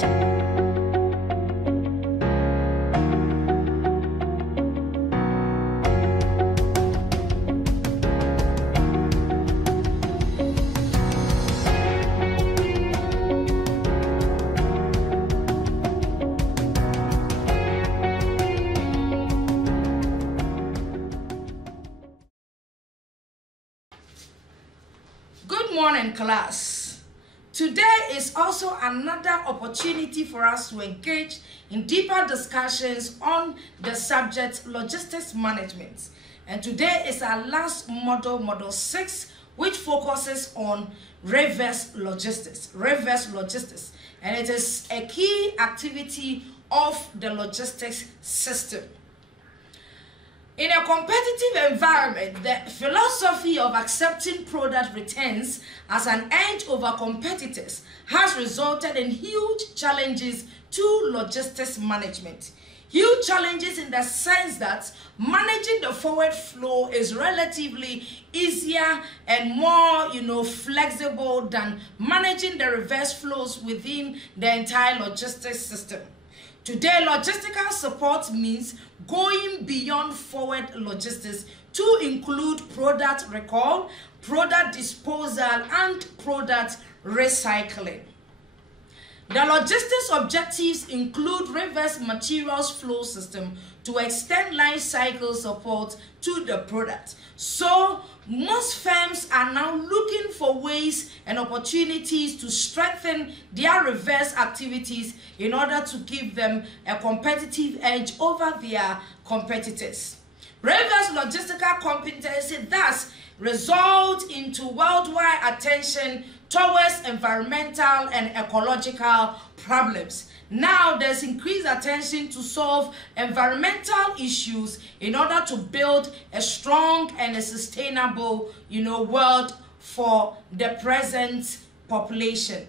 Good morning, class. Today is also another opportunity for us to engage in deeper discussions on the subject logistics management. And today is our last model, model 6, which focuses on reverse logistics. And it is a key activity of the logistics system. In a competitive environment, the philosophy of accepting product returns as an edge over competitors has resulted in huge challenges to logistics management. Huge challenges in the sense that managing the forward flow is relatively easier and more, flexible than managing the reverse flows within the entire logistics system. Today, logistical support means going beyond forward logistics to include product recall, product disposal, and product recycling. The logistics objectives include reverse materials flow system to extend life cycle support to the product. So, most firms are now looking for ways and opportunities to strengthen their reverse activities in order to give them a competitive edge over their competitors. Reverse logistical competency thus result into worldwide attention towards environmental and ecological problems. Now there's increased attention to solve environmental issues in order to build a strong and a sustainable, world for the present population.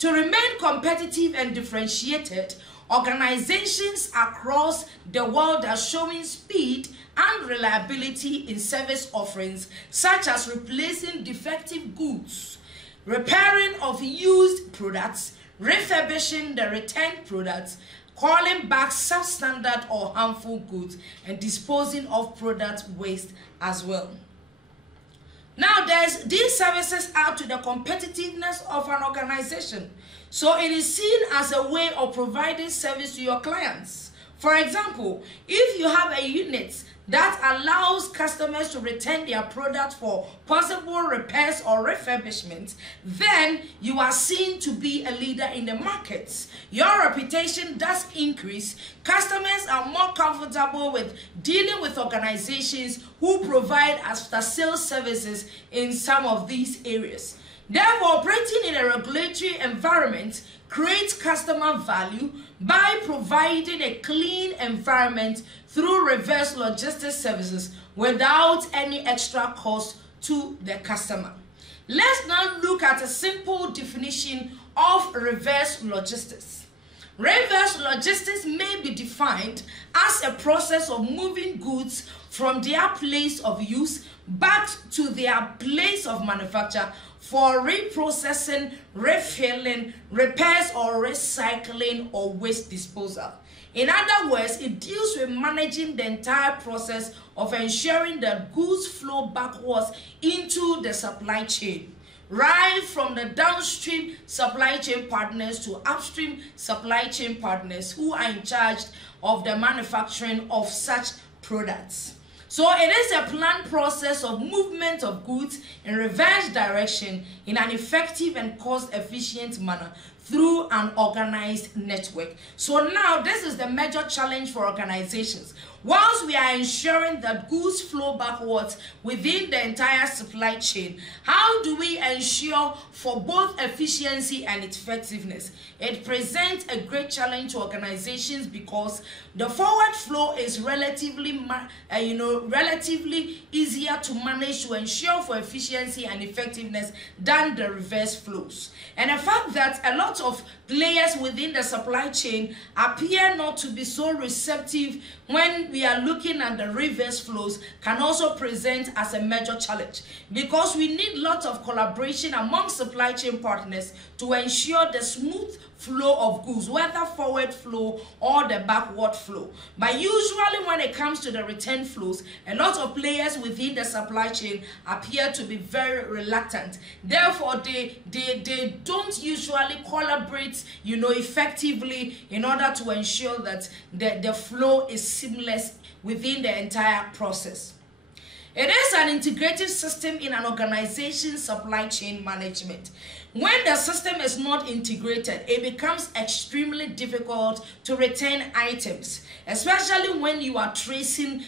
To remain competitive and differentiated, organizations across the world are showing speed and reliability in service offerings, such as replacing defective goods, repairing of used products, refurbishing the returned products, calling back substandard or harmful goods, and disposing of product waste as well. Now, these services add to the competitiveness of an organization. So it is seen as a way of providing service to your clients. For example, if you have a unit that allows customers to return their product for possible repairs or refurbishment, then you are seen to be a leader in the markets. Your reputation does increase. Customers are more comfortable with dealing with organizations who provide after-sales services in some of these areas. Therefore, operating in a regulatory environment creates customer value by providing a clean environment through reverse logistics services without any extra cost to the customer. Let's now look at a simple definition of reverse logistics. Reverse logistics may be defined as a process of moving goods from their place of use back to their place of manufacture for reprocessing, refilling, repairs or recycling or waste disposal. In other words, it deals with managing the entire process of ensuring that goods flow backwards into the supply chain, right from the downstream supply chain partners to upstream supply chain partners who are in charge of the manufacturing of such products. So it is a planned process of movement of goods in reverse direction in an effective and cost-efficient manner through an organized network. So now this is the major challenge for organizations. Once we are ensuring that goods flow backwards within the entire supply chain, how do we ensure for both efficiency and effectiveness? It presents a great challenge to organizations because the forward flow is relatively easier to manage to ensure for efficiency and effectiveness than the reverse flows. And the fact that a lot lot of players within the supply chain appear not to be so receptive when we are looking at the reverse flows, can also present as a major challenge, because we need lots of collaboration among supply chain partners to ensure the smooth flow of goods, whether forward flow or the backward flow. But usually when it comes to the return flows, a lot of players within the supply chain appear to be very reluctant. Therefore, they don't usually collaborate, effectively in order to ensure that the flow is seamless within the entire process. It is an integrated system in an organization's supply chain management. When the system is not integrated, it becomes extremely difficult to return items, especially when you are tracing,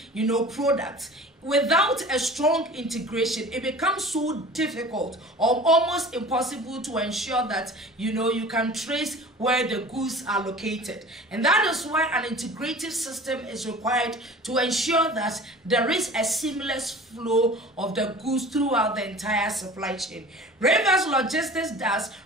products. Without a strong integration, it becomes so difficult or almost impossible to ensure that you can trace where the goods are located. And that is why an integrated system is required to ensure that there is a seamless flow of the goods throughout the entire supply chain. Reverse logistics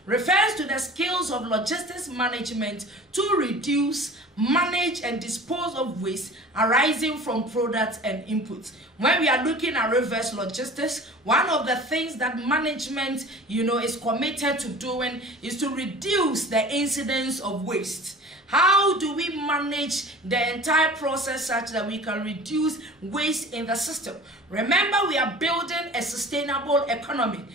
refers to the skills of logistics management to reduce, manage, and dispose of waste arising from products and inputs. When we are looking at reverse logistics, one of the things that management, is committed to doing is to reduce the incidence of waste. How do we manage the entire process such that we can reduce waste in the system? Remember, we are building a sustainable economy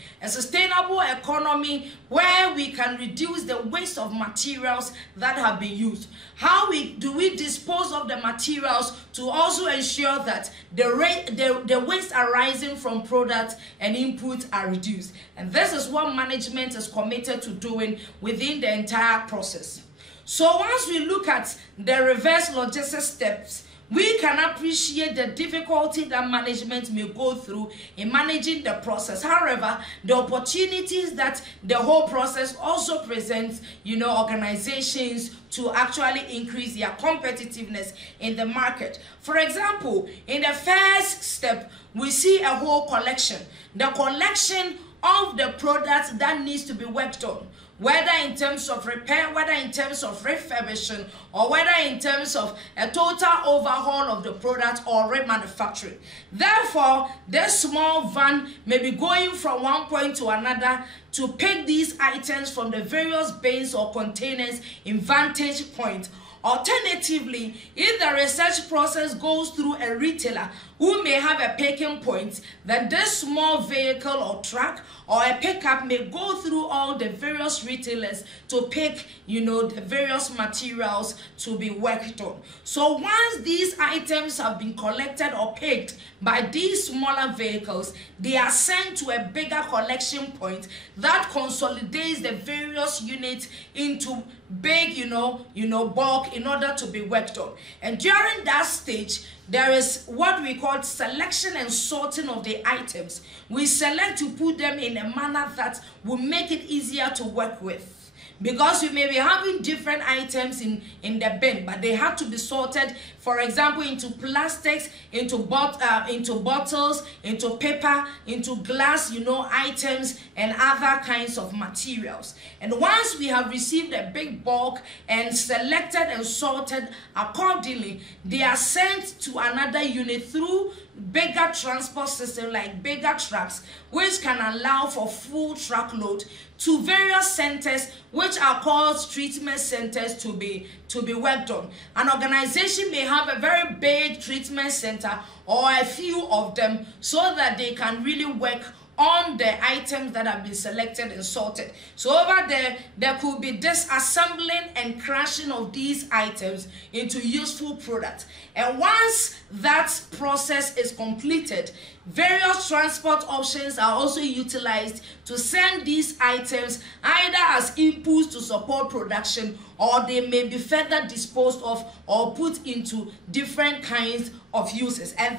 where we can reduce the waste of materials that have been used. How do we dispose of the materials to also ensure that the waste arising from products and inputs are reduced? And this is what management is committed to doing within the entire process. So once we look at the reverse logistics steps, we can appreciate the difficulty that management may go through in managing the process. However, the opportunities that the whole process also presents, organizations to actually increase their competitiveness in the market. For example, in the first step, we see a whole collection. The collection of the products that needs to be worked on, whether in terms of repair, whether in terms of refurbishing, or whether in terms of a total overhaul of the product or remanufacturing. Therefore, this small van may be going from one point to another to pick these items from the various bins or containers in vantage point. Alternatively, if the research process goes through a retailer who may have a picking point, then this small vehicle or truck or a pickup may go through all the various retailers to pick, the various materials to be worked on. So once these items have been collected or picked by these smaller vehicles, they are sent to a bigger collection point that consolidates the various units into big, bulk in order to be worked on. And during that stage, there is what we call selection and sorting of the items. We select to put them in a manner that will make it easier to work with. Because we may be having different items in the bin, but they have to be sorted, for example, into plastics, into bottles, into paper, into glass, items and other kinds of materials. And once we have received a big bulk and selected and sorted accordingly, they are sent to another unit through bigger transport system like bigger trucks, which can allow for full truckload to various centers, which are called treatment centers, to be worked on. An organization may have a very big treatment center or a few of them so that they can really work on the items that have been selected and sorted. So over there could be disassembling and crashing of these items into useful products. And once that process is completed, various transport options are also utilized to send these items either as inputs to support production, or they may be further disposed of or put into different kinds of uses. And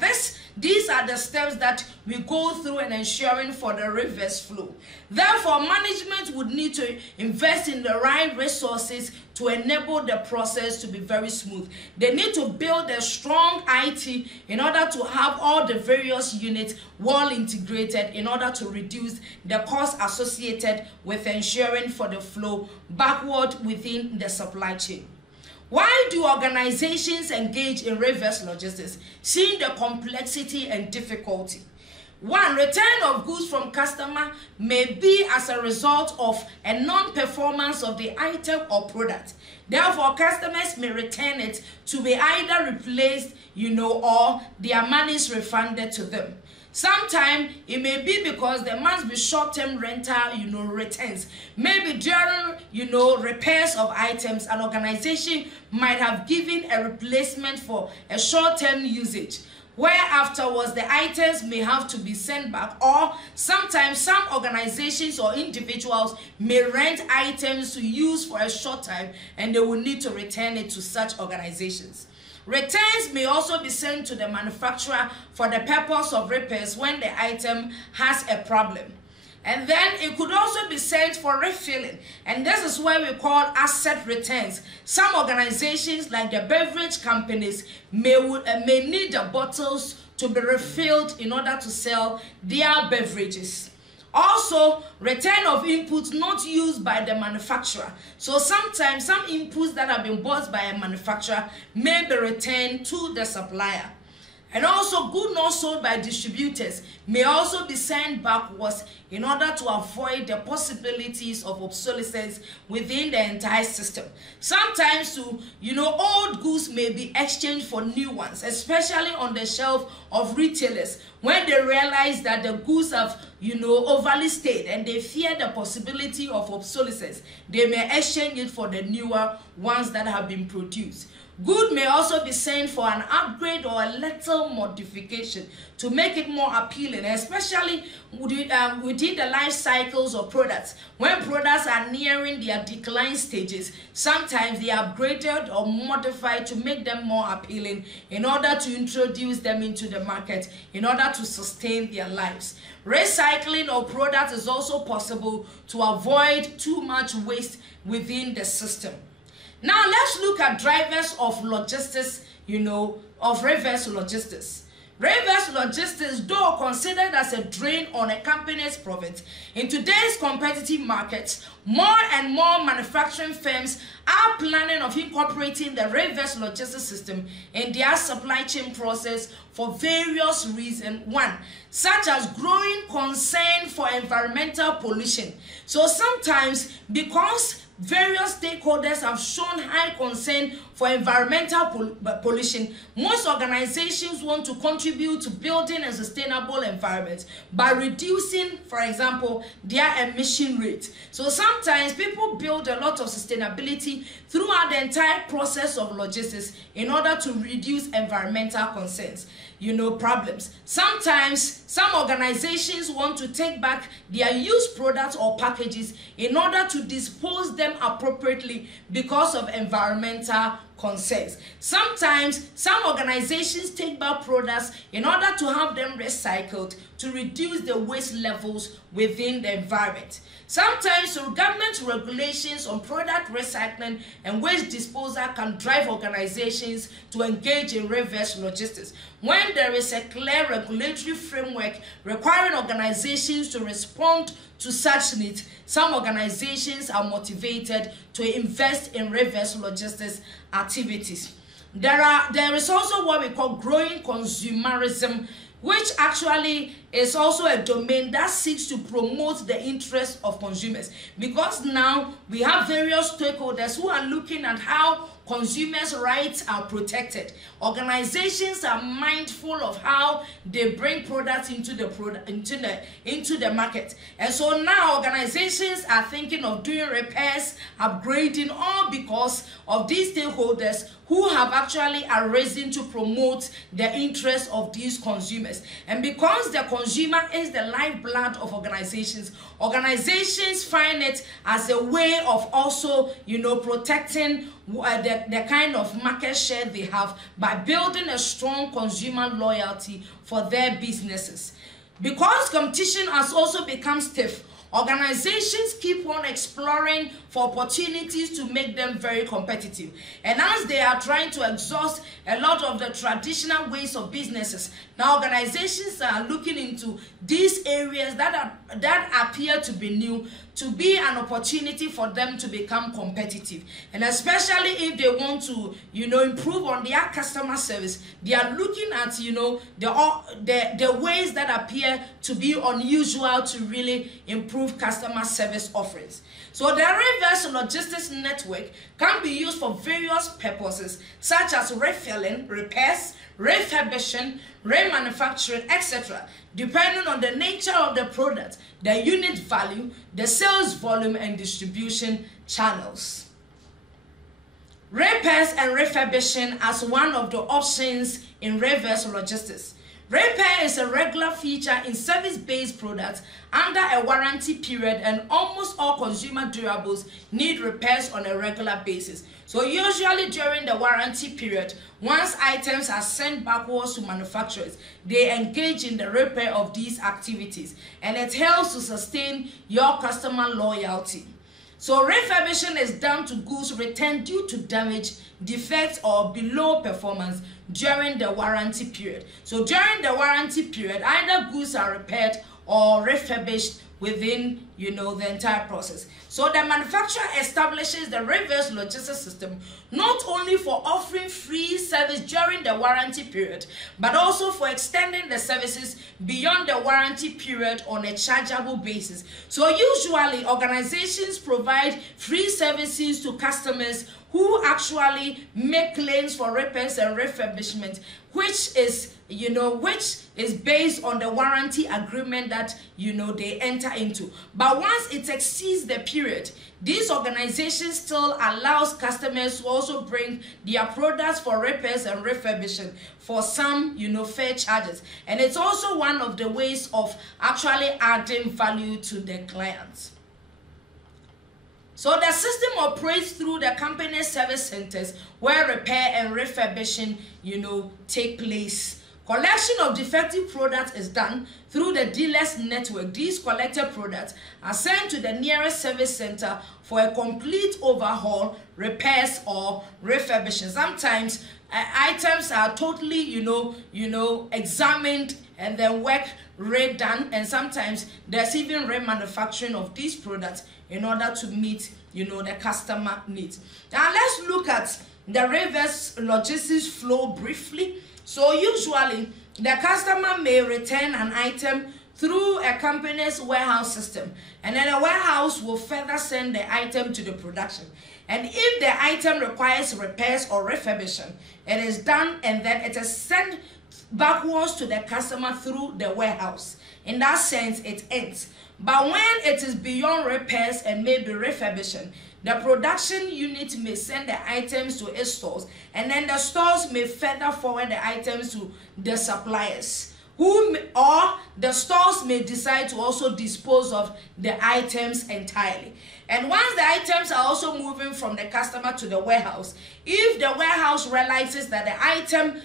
these are the steps that we go through in ensuring ensuring for the reverse flow. Therefore, management would need to invest in the right resources to enable the process to be very smooth. They need to build a strong IT in order to have all the various units well integrated in order to reduce the cost associated with ensuring for the flow backward within the supply chain. Why do organizations engage in reverse logistics? Seeing the complexity and difficulty. One, return of goods from customer may be as a result of a non-performance of the item or product. Therefore, customers may return it to be either replaced, or their money is refunded to them. Sometimes it may be because there must be short-term rental, returns. Maybe during, repairs of items, an organization might have given a replacement for a short-term usage, where afterwards the items may have to be sent back, or sometimes some organizations or individuals may rent items to use for a short time and they will need to return it to such organizations. Returns may also be sent to the manufacturer for the purpose of repairs when the item has a problem. And then it could also be sent for refilling, and this is what we call asset returns. Some organizations like the beverage companies may need the bottles to be refilled in order to sell their beverages. Also, return of inputs not used by the manufacturer. So sometimes some inputs that have been bought by a manufacturer may be returned to the supplier. And also, goods not sold by distributors may also be sent backwards in order to avoid the possibilities of obsolescence within the entire system. Sometimes, old goods may be exchanged for new ones, especially on the shelf of retailers, when they realize that the goods have, overly stayed and they fear the possibility of obsolescence. They may exchange it for the newer ones that have been produced. Good may also be sent for an upgrade or a little modification to make it more appealing, especially within the life cycles of products. When products are nearing their decline stages, sometimes they are upgraded or modified to make them more appealing in order to introduce them into the market, in order to sustain their lives. Recycling of products is also possible to avoid too much waste within the system. Now let's look at drivers of logistics, of reverse logistics. Reverse logistics, though considered as a drain on a company's profit, in today's competitive markets, more and more manufacturing firms are planning of incorporating the reverse logistics system in their supply chain process for various reasons. One, such as growing concern for environmental pollution. So sometimes, because various stakeholders have shown high concern for environmental pollution, most organizations want to contribute to building a sustainable environment by reducing, for example, their emission rate. So sometimes people build a lot of sustainability throughout the entire process of logistics in order to reduce environmental concerns, problems. Sometimes some organizations want to take back their used products or packages in order to dispose them appropriately because of environmental concerns. Sometimes some organizations take back products in order to have them recycled to reduce the waste levels within the environment. Sometimes government regulations on product recycling and waste disposal can drive organizations to engage in reverse logistics. When there is a clear regulatory framework requiring organizations to respond to such needs, some organizations are motivated to invest in reverse logistics activities. There is also what we call growing consumerism, which actually is also a domain that seeks to promote the interests of consumers, because now we have various stakeholders who are looking at how consumers' rights are protected. Organizations are mindful of how they bring products into the market, and so now organizations are thinking of doing repairs, upgrading, all because of these stakeholders who have actually arisen to promote the interests of these consumers. And because the consumer is the lifeblood of organizations, organizations find it as a way of also, protecting the kind of market share they have by building a strong consumer loyalty for their businesses. Because competition has also become stiff, organizations keep on exploring for opportunities to make them very competitive. And as they are trying to exhaust a lot of the traditional ways of businesses, now organizations are looking into these areas that appear to be new, to be an opportunity for them to become competitive. And especially if they want to, improve on their customer service, they are looking at, the ways that appear to be unusual to really improve customer service offerings. So the reverse logistics network can be used for various purposes, such as refilling, repairs, refurbishing, remanufacturing, etc., depending on the nature of the product, the unit value, the sales volume, and distribution channels. Repairs and refurbishing as one of the options in reverse logistics. Repair is a regular feature in service-based products under a warranty period, and almost all consumer durables need repairs on a regular basis. So usually during the warranty period, once items are sent backwards to manufacturers, they engage in the repair of these activities, and it helps to sustain your customer loyalty. So refurbishing is done to goods returned due to damage, defects, or below performance during the warranty period. So during the warranty period, either goods are repaired or refurbished within, the entire process. So the manufacturer establishes the reverse logistics system not only for offering free service during the warranty period, but also for extending the services beyond the warranty period on a chargeable basis. So usually organizations provide free services to customers who actually make claims for repairs and refurbishment, which is based on the warranty agreement that they enter into. But once it exceeds the period, these organizations still allows customers to also bring their products for repairs and refurbishing for some fair charges. And it's also one of the ways of actually adding value to the clients. So the system operates through the company's service centers where repair and refurbishing, take place. Collection of defective products is done through the dealers network. These collected products are sent to the nearest service center for a complete overhaul, repairs, or refurbishing. Sometimes items are totally, examined and then work redone, and sometimes there's even remanufacturing of these products in order to meet, the customer needs. Now let's look at the reverse logistics flow briefly. So usually the customer may return an item through a company's warehouse system, and then the warehouse will further send the item to the production. And if the item requires repairs or refurbishing, it is done, and then it is sent backwards to the customer through the warehouse. In that sense, it ends. But when it is beyond repairs and maybe refurbishing, the production unit may send the items to its stores, and then the stores may further forward the items to the suppliers, or the stores may decide to also dispose of the items entirely. And once the items are also moving from the customer to the warehouse, if the warehouse realizes that the item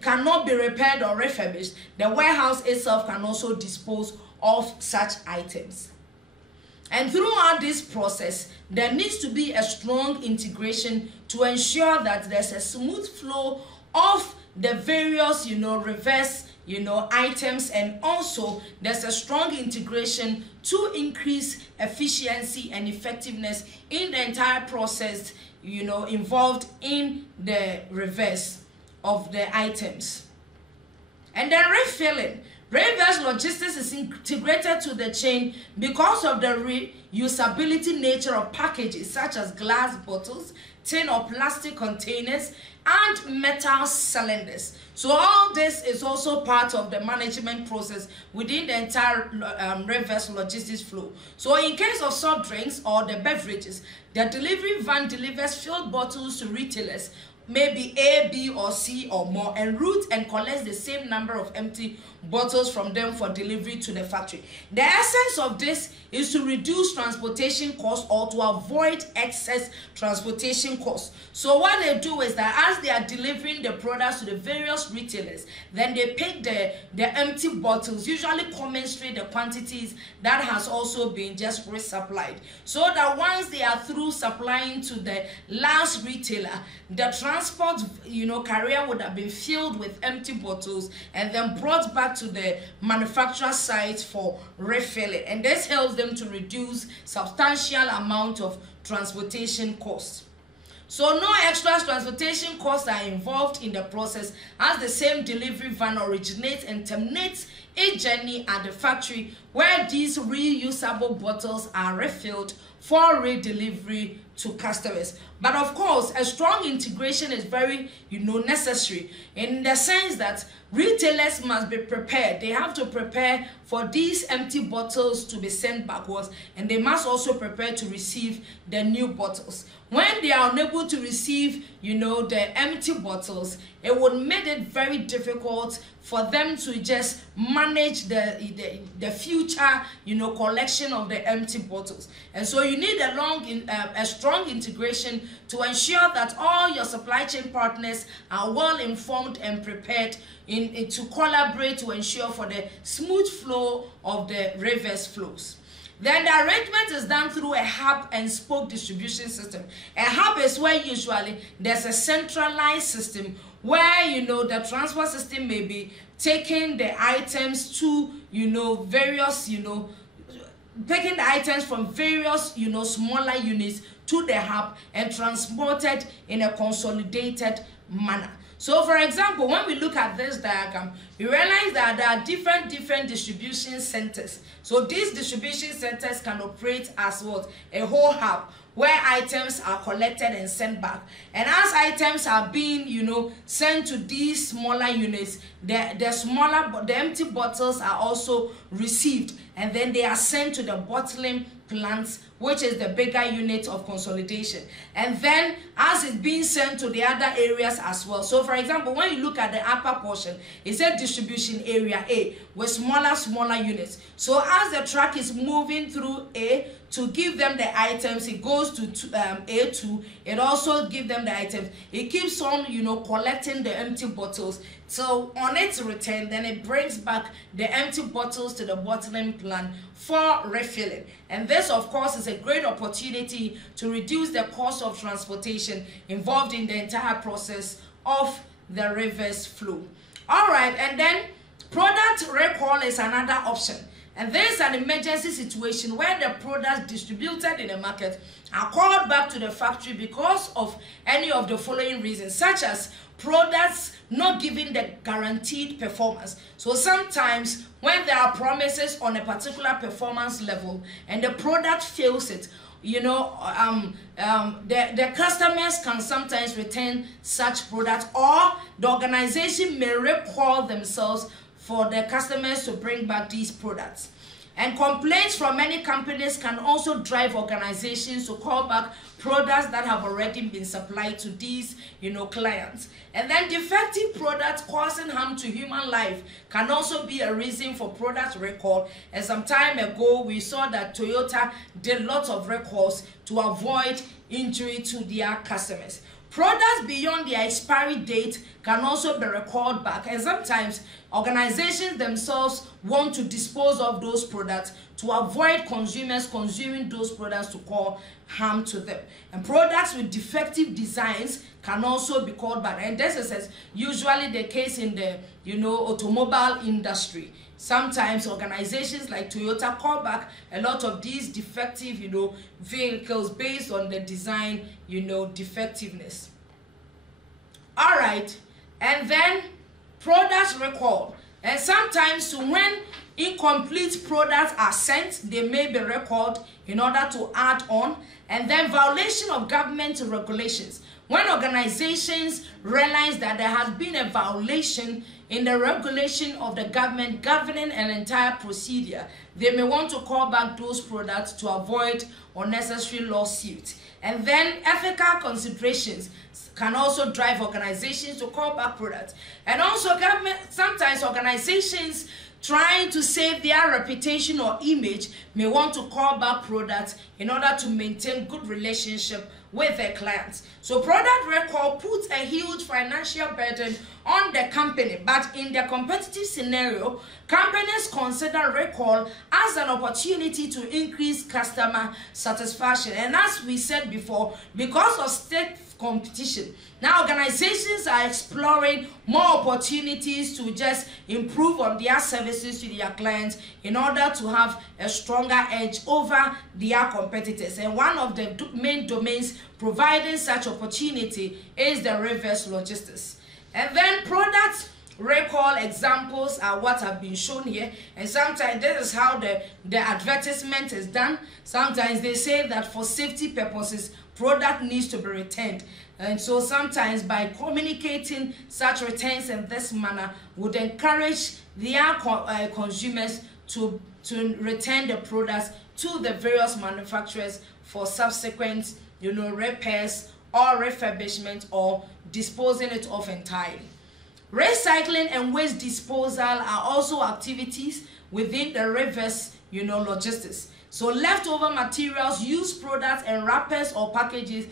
cannot be repaired or refurbished, the warehouse itself can also dispose of such items. And throughout this process, there needs to be a strong integration to ensure that there's a smooth flow of the various, reverse, items, and also there's a strong integration to increase efficiency and effectiveness in the entire process, involved in the reverse of the items. And then refilling. Reverse logistics is integrated to the chain because of the reusability nature of packages such as glass bottles, tin or plastic containers, and metal cylinders. So all this is also part of the management process within the entire reverse logistics flow. So in case of soft drinks or the beverages, the delivery van delivers filled bottles to retailers maybe A, B, or C or more, and route and collects the same number of empty bottles from them for delivery to the factory. The essence of this is to reduce transportation costs or to avoid excess transportation costs. So what they do is that as they are delivering the products to the various retailers, then they pick the empty bottles, usually commensurate the quantities that has also been just resupplied, so that once they are through supplying to the last retailer, the transport carrier would have been filled with empty bottles and then brought back to the manufacturer site for refilling, and this helps them to reduce substantial amount of transportation costs. So no extra transportation costs are involved in the process, as the same delivery van originates and terminates a journey at the factory where these reusable bottles are refilled for redelivery to customers. But of course, a strong integration is very necessary, in the sense that retailers must be prepared. They have to prepare for these empty bottles to be sent backwards, and they must also prepare to receive the new bottles. When they are unable to receive the empty bottles, it would make it very difficult for them to just manage the future collection of the empty bottles. And so you need a strong integration to ensure that all your supply chain partners are well informed and prepared to collaborate to ensure for the smooth flow of the reverse flows. Then the arrangement is done through a hub and spoke distribution system. A hub is where usually there's a centralized system where the transport system may be taking the items to various taking the items from various smaller units to the hub and transported in a consolidated manner. So for example, when we look at this diagram, we realize that there are different distribution centers. So these distribution centers can operate as what? A whole hub, where items are collected and sent back. And as items are being, sent to these smaller units, the empty bottles are also received, and then they are sent to the bottling plants, which is the bigger unit of consolidation. And then as it's being sent to the other areas as well. So for example, when you look at the upper portion, it said distribution area A with smaller units. So as the truck is moving through A to give them the items, it goes to A2, it also gives them the items. It keeps on collecting the empty bottles. So on its return, then it brings back the empty bottles to the bottling plant for refilling. And this, of course, is a great opportunity to reduce the cost of transportation involved in the entire process of the reverse flow. All right, and then product recall is another option. And this is an emergency situation where the products distributed in the market are called back to the factory because of any of the following reasons, such as products not giving the guaranteed performance. So sometimes when there are promises on a particular performance level and the product fails it, the customers can sometimes return such products, or the organization may recall themselves for the customers to bring back these products. And complaints from many companies can also drive organizations to call back products that have already been supplied to these clients. And then defective products causing harm to human life can also be a reason for product recall. And some time ago we saw that Toyota did lots of recalls to avoid injury to their customers. Products beyond their expiry date can also be recalled back, and sometimes organizations themselves want to dispose of those products to avoid consumers consuming those products to cause harm to them. And products with defective designs can also be called back, and this is usually the case in the automobile industry. Sometimes organizations like Toyota call back a lot of these defective vehicles based on the design defectiveness. All right, and then products recall. And sometimes when incomplete products are sent, they may be recalled in order to add on. And then violation of government regulations. When organizations realize that there has been a violation in the regulation of the government governing an entire procedure, they may want to call back those products to avoid unnecessary lawsuits. And then ethical considerations. can also drive organizations to call back products. And also government, sometimes organizations trying to save their reputation or image may want to call back products in order to maintain good relationship with their clients. So product recall puts a huge financial burden on the company, but in the competitive scenario, companies consider recall as an opportunity to increase customer satisfaction. And as we said before, because of stiff competition, now organizations are exploring more opportunities to just improve on their services to their clients in order to have a stronger edge over their competitors. And one of the main domains providing such opportunity is the reverse logistics. And then product recall examples are what have been shown here, and sometimes this is how the advertisement is done. Sometimes they say that for safety purposes product needs to be returned, and so sometimes by communicating such returns in this manner would encourage their consumers to return the products to the various manufacturers for subsequent repairs or refurbishment or disposing it off entirely. Recycling and waste disposal are also activities within the reverse logistics. So leftover materials, used products and wrappers or packages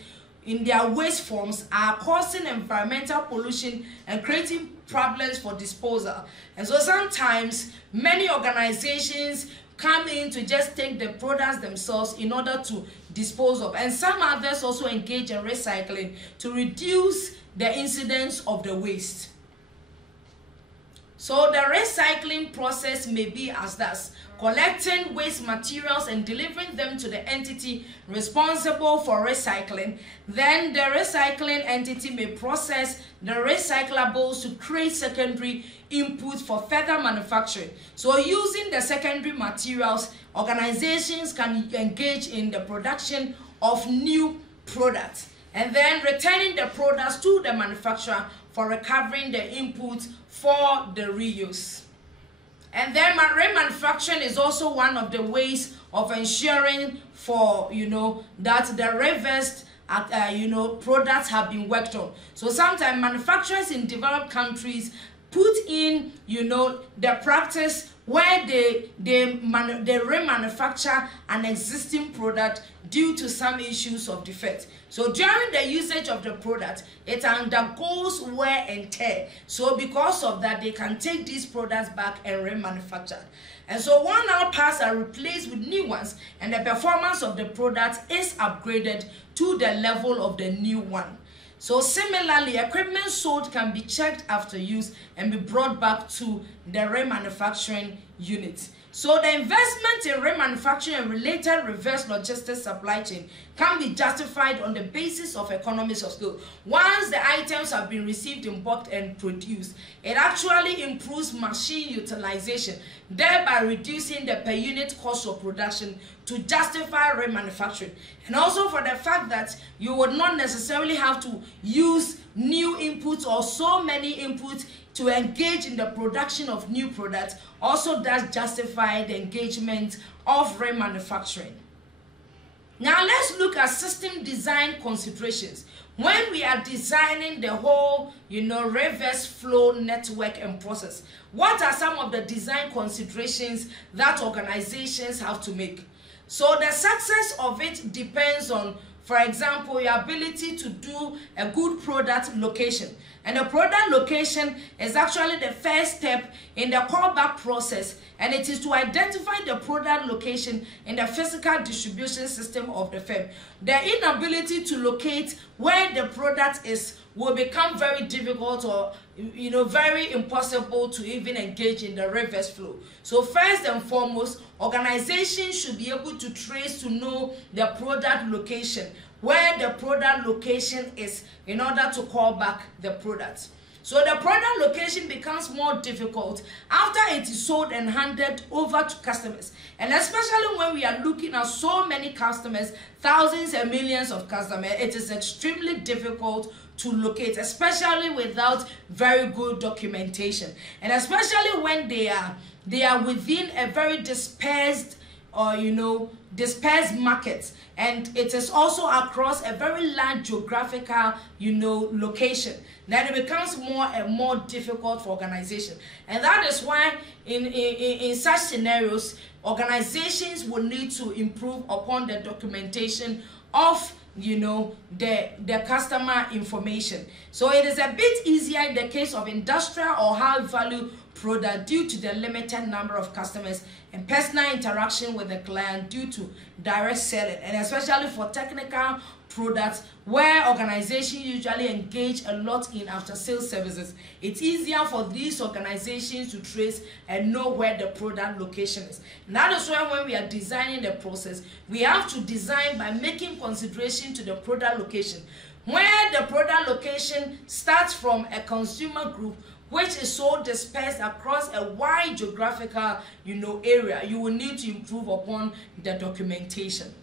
in their waste forms are causing environmental pollution and creating problems for disposal. And so sometimes many organizations come in to just take the products themselves in order to dispose of, and some others also engage in recycling to reduce the incidence of the waste. So the recycling process may be as thus: collecting waste materials and delivering them to the entity responsible for recycling. Then the recycling entity may process the recyclables to create secondary input for further manufacturing. So using the secondary materials, organizations can engage in the production of new products, and then returning the products to the manufacturer for recovering the input for the reuse. And then remanufacturing is also one of the ways of ensuring for that the reversed products have been worked on. So sometimes manufacturers in developed countries put in the practice where they remanufacture an existing product due to some issues of defect. So during the usage of the product, it undergoes wear and tear. So because of that, they can take these products back and remanufacture. And so worn-out parts are replaced with new ones, and the performance of the product is upgraded to the level of the new one. So similarly, equipment sold can be checked after use and be brought back to the remanufacturing unit. So the investment in remanufacturing and related reverse logistics supply chain can be justified on the basis of economies of scale. Once the items have been received in bulk and produced, it actually improves machine utilization, thereby reducing the per unit cost of production to justify remanufacturing. And also for the fact that you would not necessarily have to use new inputs or so many inputs to engage in the production of new products also does justify the engagement of remanufacturing. Now let's look at system design considerations. When we are designing the whole, reverse flow network and process, what are some of the design considerations that organizations have to make? So the success of it depends on, for example, your ability to do a good product location. And the product location is actually the first step in the callback process, and it is to identify the product location in the physical distribution system of the firm. The inability to locate where the product is will become very difficult or very impossible to even engage in the reverse flow. So first and foremost, organizations should be able to trace to know the product location, where the product location is, in order to call back the product. So the product location becomes more difficult after it is sold and handed over to customers. And especially when we are looking at so many customers, thousands and millions of customers, it is extremely difficult to locate, especially without very good documentation. And especially when they are within a very dispersed dispersed markets, and it is also across a very large geographical location. Then it becomes more and more difficult for organization, and that is why in such scenarios organizations will need to improve upon the documentation of the customer information. So it is a bit easier in the case of industrial or high value product due to the limited number of customers and personal interaction with the client due to direct selling, and especially for technical products where organizations usually engage a lot in after sales services. It's easier for these organizations to trace and know where the product location is. And that is why when we are designing the process, we have to design by making consideration to the product location, where the product location starts from a consumer group which is so dispersed across a wide geographical area. You will need to improve upon the documentation.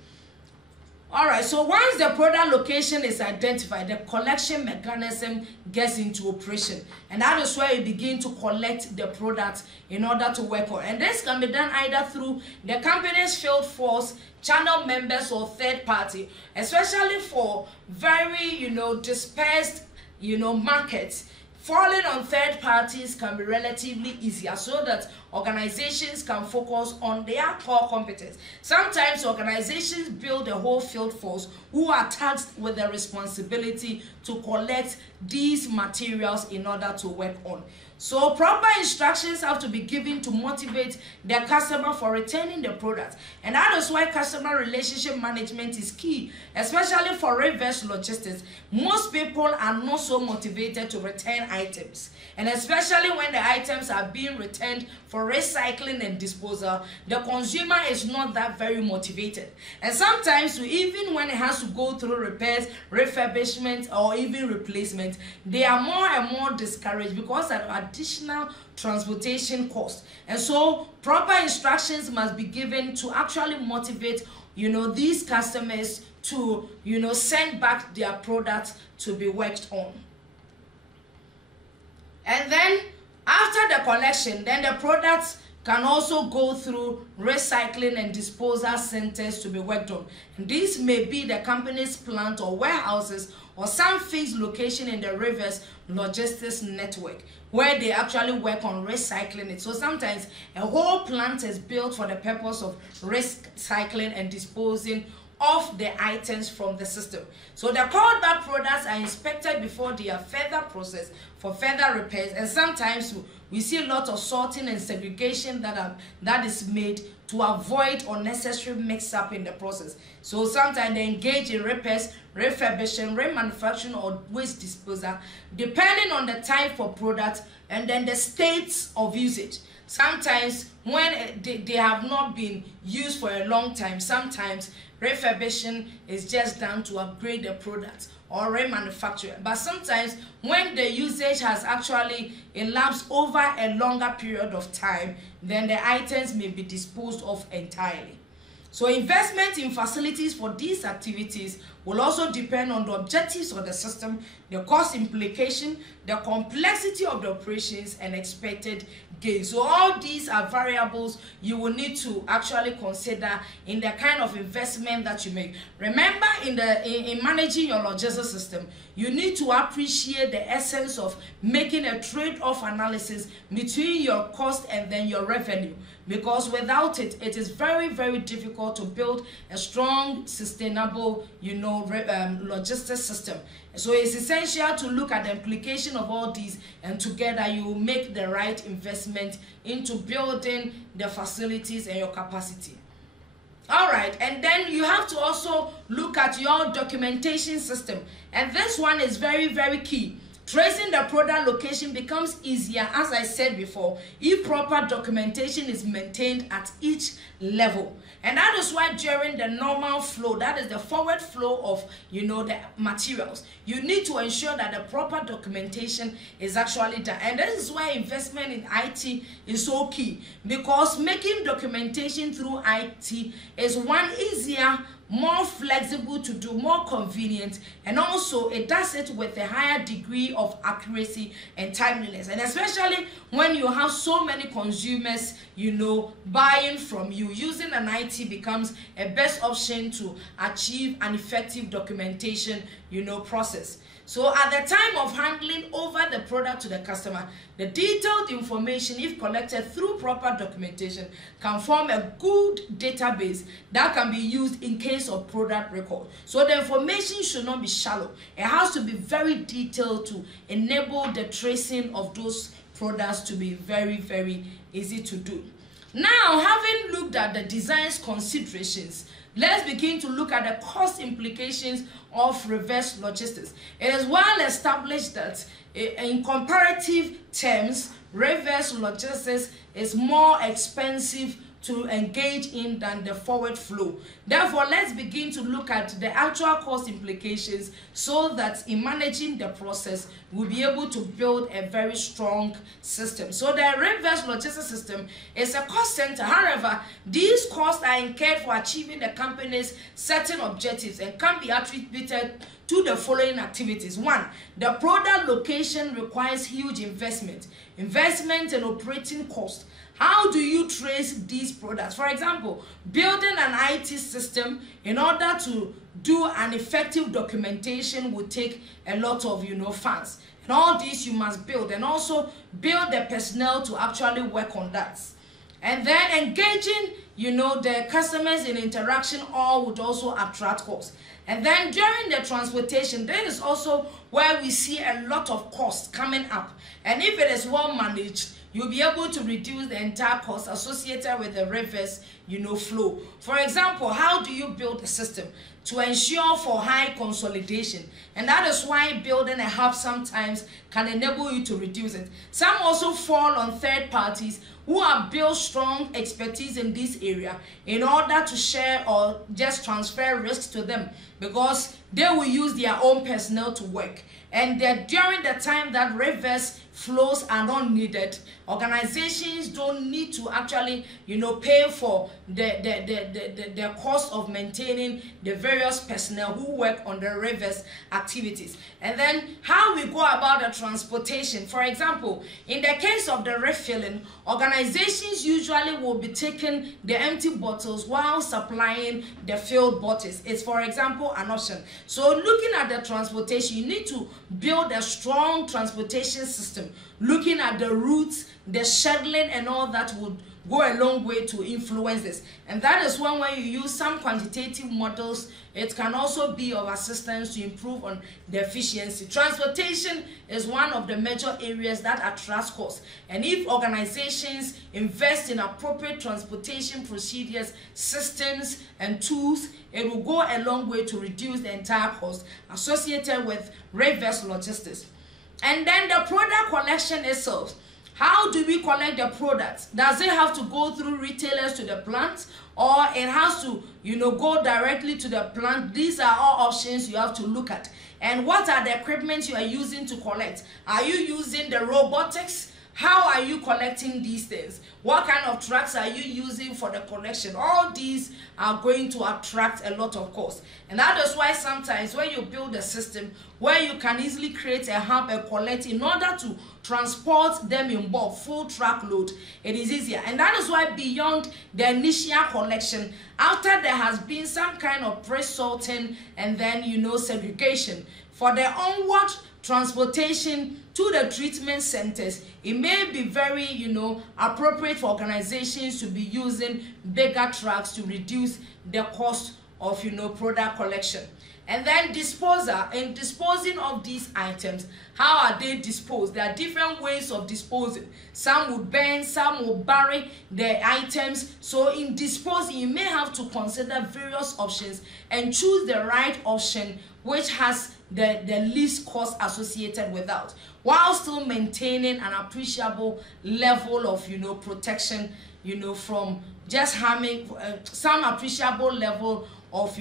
Alright, so once the product location is identified, the collection mechanism gets into operation, and that is where you begin to collect the product in order to work on. And this can be done either through the company's field force, channel members, or third party, especially for very dispersed markets. Falling on third parties can be relatively easier so that organizations can focus on their core competence. Sometimes organizations build a whole field force who are tasked with the responsibility to collect these materials in order to work on. So proper instructions have to be given to motivate the customer for returning the product. And that is why customer relationship management is key, especially for reverse logistics. Most people are not so motivated to return items. And especially when the items are being returned for recycling and disposal, the consumer is not that very motivated. And sometimes, even when it has to go through repairs, refurbishment, or even replacement, they are more and more discouraged because of additional transportation costs. And so proper instructions must be given to actually motivate these customers to send back their products to be worked on. And then after the collection, then the products can also go through recycling and disposal centers to be worked on. And these may be the company's plant or warehouses or some fixed location in the reverse logistics network where they actually work on recycling it. So sometimes a whole plant is built for the purpose of recycling and disposing of the items from the system. So the callback products are inspected before they are further processed for further repairs, and sometimes we see a lot of sorting and segregation that is made to avoid unnecessary mix-up in the process. So sometimes they engage in repairs, refurbishing, remanufacturing, or waste disposal, depending on the type of product and then the states of usage. Sometimes when they have not been used for a long time, sometimes refurbishing is just done to upgrade the product or remanufacture. But sometimes when the usage has actually elapsed over a longer period of time, then the items may be disposed of entirely. So investment in facilities for these activities will also depend on the objectives of the system, the cost implication, the complexity of the operations, and expected gains. So all these are variables you will need to actually consider in the kind of investment that you make. Remember, in managing your logistics system, you need to appreciate the essence of making a trade-off analysis between your cost and then your revenue, because without it, it is very, very difficult to build a strong, sustainable, logistics system. So it's essential to look at the implication of all these, and together you will make the right investment into building the facilities and your capacity. All right, and then you have to also look at your documentation system, and this one is very, very key. Tracing the product location becomes easier, as I said before, if proper documentation is maintained at each level. And that is why during the normal flow, that is the forward flow of the materials, you need to ensure that the proper documentation is actually done. And this is why investment in IT is so key, because making documentation through IT is one easier more flexible to do, more convenient, and also it does it with a higher degree of accuracy and timeliness. And especially when you have so many consumers, buying from you, using an IT becomes a best option to achieve an effective documentation, process. So at the time of handing over the product to the customer, the detailed information, if collected through proper documentation, can form a good database that can be used in case of product record. So the information should not be shallow. It has to be very detailed to enable the tracing of those products to be very, very easy to do. Now, having looked at the design's considerations, let's begin to look at the cost implications of reverse logistics. It is well established that in comparative terms, reverse logistics is more expensive to engage in than the forward flow. Therefore, let's begin to look at the actual cost implications so that in managing the process, we'll be able to build a very strong system. So the reverse logistics system is a cost center. However, these costs are incurred for achieving the company's certain objectives and can be attributed to the following activities. 1, the product location requires huge investment and operating cost. How do you trace these products? For example, building an IT system in order to do an effective documentation would take a lot of, funds. And all these you must build, and also build the personnel to actually work on that. And then engaging, the customers in interaction, all would also attract costs. And then during the transportation, there is also where we see a lot of costs coming up. And if it is well managed, you'll be able to reduce the entire cost associated with the reverse, flow. For example, how do you build a system to ensure for high consolidation? And that is why building a hub sometimes can enable you to reduce it. Some also fall on third parties who have built strong expertise in this area in order to share or just transfer risks to them, because they will use their own personnel to work. And during the time that reverse flows are not needed, organizations don't need to actually, pay for the cost of maintaining the various personnel who work on the reverse activities. And then how we go about the transportation. For example, in the case of the refilling, organizations usually will be taking the empty bottles while supplying the filled bottles. It's, for example, an option. So looking at the transportation, you need to build a strong transportation system, looking at the routes, the scheduling, and all that would go a long way to influence this. And that is when you use some quantitative models, it can also be of assistance to improve on the efficiency. Transportation is one of the major areas that attracts costs. And if organizations invest in appropriate transportation procedures, systems, and tools, it will go a long way to reduce the entire cost associated with reverse logistics. And then the product collection itself. How do we collect the products? Does it have to go through retailers to the plant, or it has to, go directly to the plant? These are all options you have to look at. And what are the equipment you are using to collect? Are you using the robotics? How are you collecting these things? What kind of trucks are you using for the collection? All these are going to attract a lot of cost. And that is why sometimes when you build a system where you can easily create a hub and collect in order to transport them in bulk, full truckload, it is easier. And that is why beyond the initial collection, after there has been some kind of pre-sorting and then, segregation, for the onward transportation to the treatment centers, it may be very, appropriate for organizations to be using bigger trucks to reduce the cost of, product collection. And then disposal. In disposing of these items, how are they disposed? There are different ways of disposing. Some will burn, some will bury the items. So in disposing, you may have to consider various options and choose the right option which has the least cost associated with that, while still maintaining an appreciable level of protection, from just harming some appreciable level of,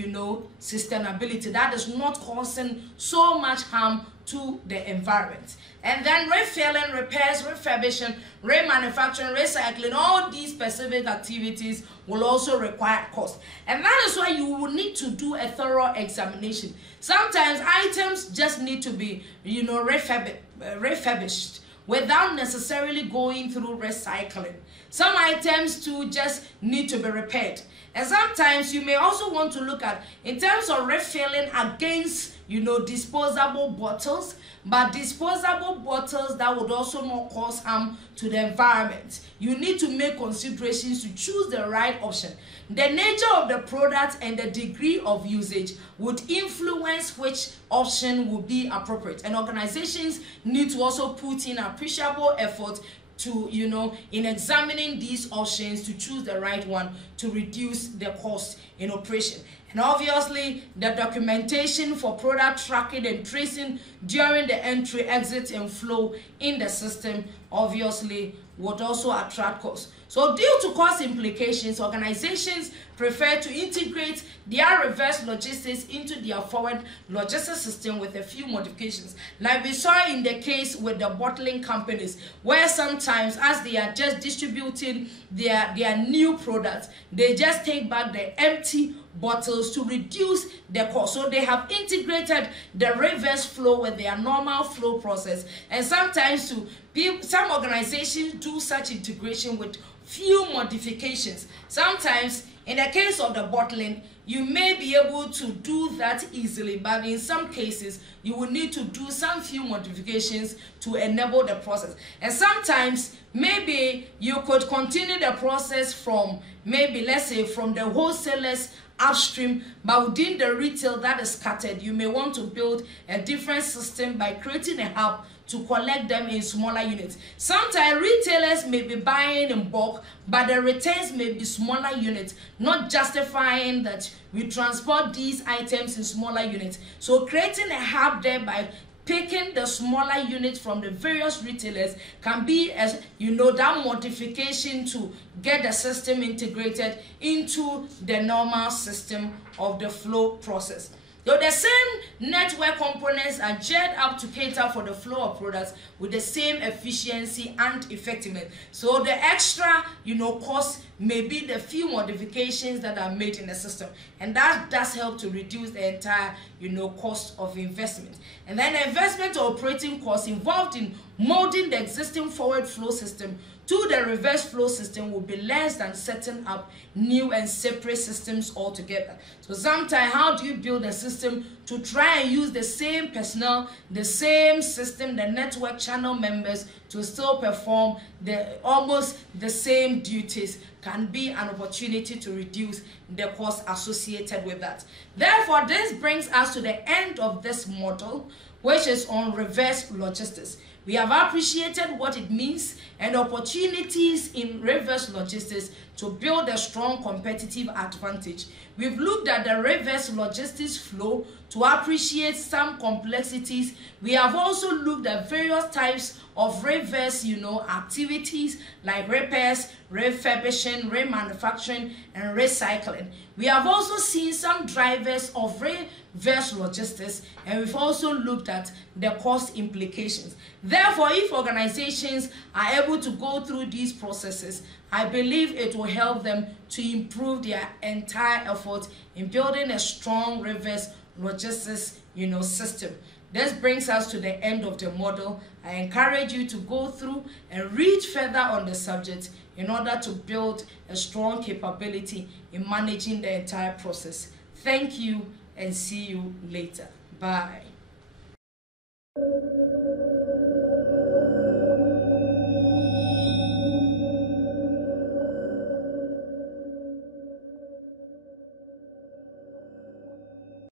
sustainability, that is not causing so much harm to the environment. And then refilling, repairs, refurbishing, remanufacturing, recycling, all these specific activities will also require cost. And that is why you will need to do a thorough examination. Sometimes items just need to be, refurbished without necessarily going through recycling. Some items too just need to be repaired. And sometimes you may also want to look at, in terms of refilling against, disposable bottles, but disposable bottles that would also not cause harm to the environment. You need to make considerations to choose the right option. The nature of the product and the degree of usage would influence which option will be appropriate. And organizations need to also put in appreciable effort to, in examining these options to choose the right one to reduce the cost in operation. And obviously, the documentation for product tracking and tracing during the entry, exit, and flow in the system obviously would also attract costs. So due to cost implications, organizations prefer to integrate their reverse logistics into their forward logistics system with a few modifications. Like we saw in the case with the bottling companies, where sometimes as they are just distributing their new products, they just take back the empty bottles to reduce the cost. So they have integrated the reverse flow with their normal flow process. And sometimes some organizations do such integration with few modifications. Sometimes in the case of the bottling, you may be able to do that easily, but in some cases you will need to do some few modifications to enable the process. And sometimes maybe you could continue the process from, maybe let's say from the wholesalers upstream, but within the retail that is scattered, you may want to build a different system by creating a hub to collect them in smaller units. Sometimes retailers may be buying in bulk, but the returns may be smaller units, not justifying that we transport these items in smaller units. So creating a hub there by picking the smaller units from the various retailers can be, as that modification to get the system integrated into the normal system of the flow process. So the same network components are geared up to cater for the flow of products with the same efficiency and effectiveness. So the extra, cost may be the few modifications that are made in the system, and that does help to reduce the entire, cost of investment. And then the investment or operating costs involved in molding the existing forward flow system to the reverse flow system will be less than setting up new and separate systems altogether. So sometimes, how do you build a system to try and use the same personnel, the same system, the network channel members to still perform almost the same duties can be an opportunity to reduce the cost associated with that. Therefore, this brings us to the end of this model, which is on reverse logistics. We have appreciated what it means and opportunities in reverse logistics to build a strong competitive advantage. We've looked at the reverse logistics flow to appreciate some complexities. We have also looked at various types of reverse, activities like repairs, refurbishing, remanufacturing, and recycling. We have also seen some drivers of reverse logistics, and we've also looked at the cost implications. Therefore, if organizations are able to go through these processes, I believe it will help them to improve their entire effort in building a strong reverse logistics, system. This brings us to the end of the model. I encourage you to go through and read further on the subject in order to build a strong capability in managing the entire process. Thank you and see you later. Bye.